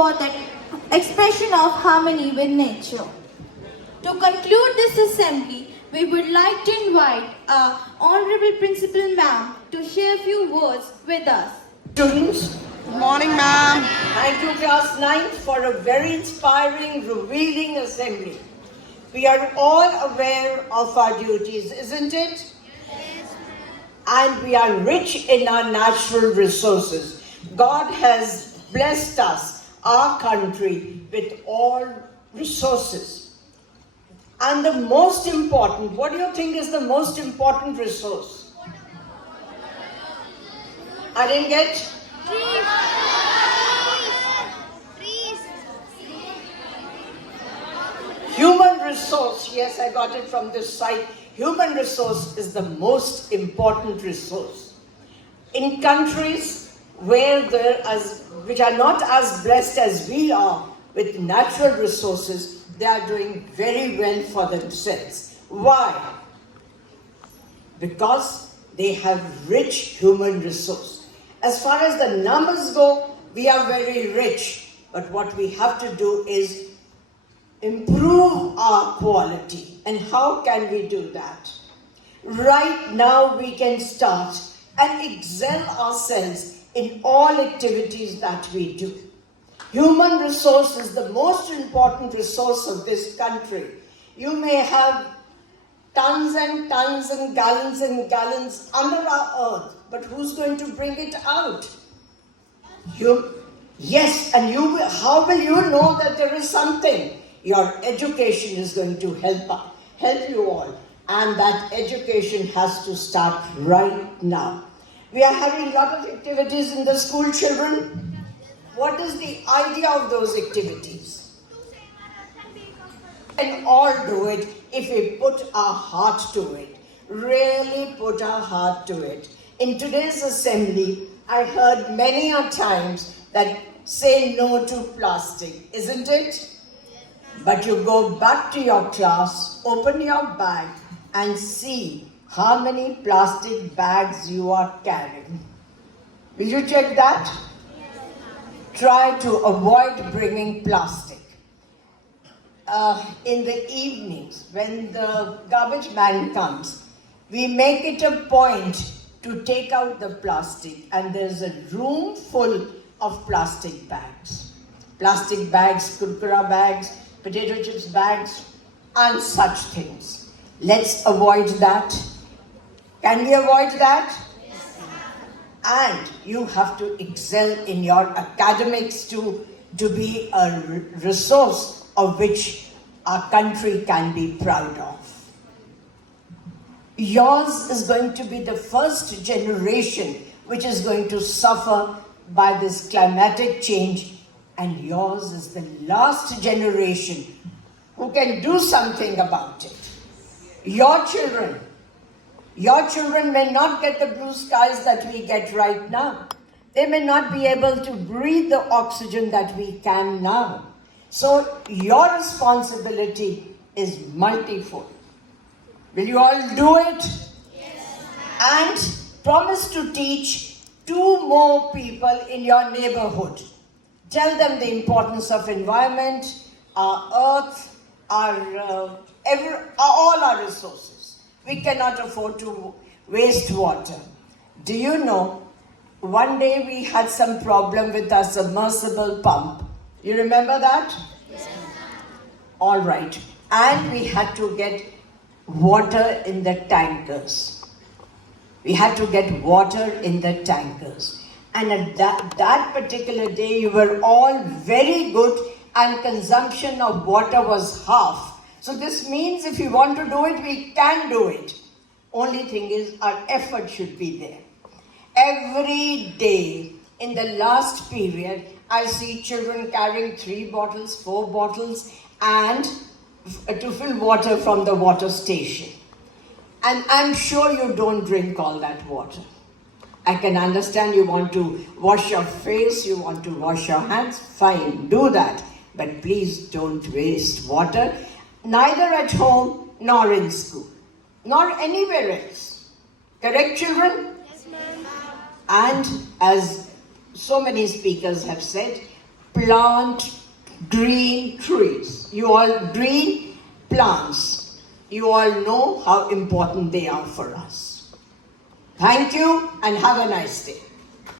for the expression of harmony with nature. To conclude this assembly, we would like to invite our Honorable Principal Ma'am to share a few words with us. Students, Good morning, ma'am. thank you class 9th for a very inspiring, revealing assembly. We are all aware of our duties, isn't it? Yes. And we are rich in our natural resources. God has blessed us, our country, with all resources. And the most important, what do you think is the most important resource? I didn't get? Human resource, yes, I got it from this side. Human resource is the most important resource. In countries which are not as blessed as we are with natural resources, they are doing very well for themselves. Why? Because they have rich human resource. As far as the numbers go, we are very rich. But what we have to do is improve our quality. And how can we do that? Right now we can start and excel ourselves in all activities that we do. Human resource is the most important resource of this country. You may have tons and tons and gallons under our earth, but who's going to bring it out? Yes, and how will you know that there is something? Your education is going to help you all. And that education has to start right now. We are having a lot of activities in the school, children. What is the idea of those activities? We can all do it if we put our heart to it. Really put our heart to it. In today's assembly, I heard many a times that say no to plastic, isn't it? But you go back to your class, open your bag and see how many plastic bags you are carrying. Will you check that? Try to avoid bringing plastic. In the evenings, when the garbage man comes, we make it a point to take out the plastic, and there's a room full of plastic bags. Plastic bags, kurkura bags, potato chips bags, and such things. Let's avoid that. Can we avoid that? Yes. And you have to excel in your academics to be a resource of which our country can be proud of. Yours is going to be the first generation which is going to suffer by this climatic change, and yours is the last generation who can do something about it. Your children may not get the blue skies that we get right now. They may not be able to breathe the oxygen that we can now. So your responsibility is multifold. Will you all do it? Yes. And promise to teach 2 more people in your neighborhood. Tell them the importance of environment, our earth, all our resources. We cannot afford to waste water. Do you know, one day we had some problem with our submersible pump. You remember that? Yes. All right. And we had to get water in the tankers. And at that particular day, you were all very good and consumption of water was half. So this means if we want to do it, we can do it. Only thing is our effort should be there. Every day in the last period, I see children carrying 3 bottles, 4 bottles and to fill water from the water station. And I'm sure you don't drink all that water. I can understand you want to wash your face, you want to wash your hands, fine, do that. But please don't waste water, neither at home nor in school, nor anywhere else. Correct, children? Yes, ma'am. And as so many speakers have said, plant green trees. You all, green plants. You all know how important they are for us. Thank you and have a nice day.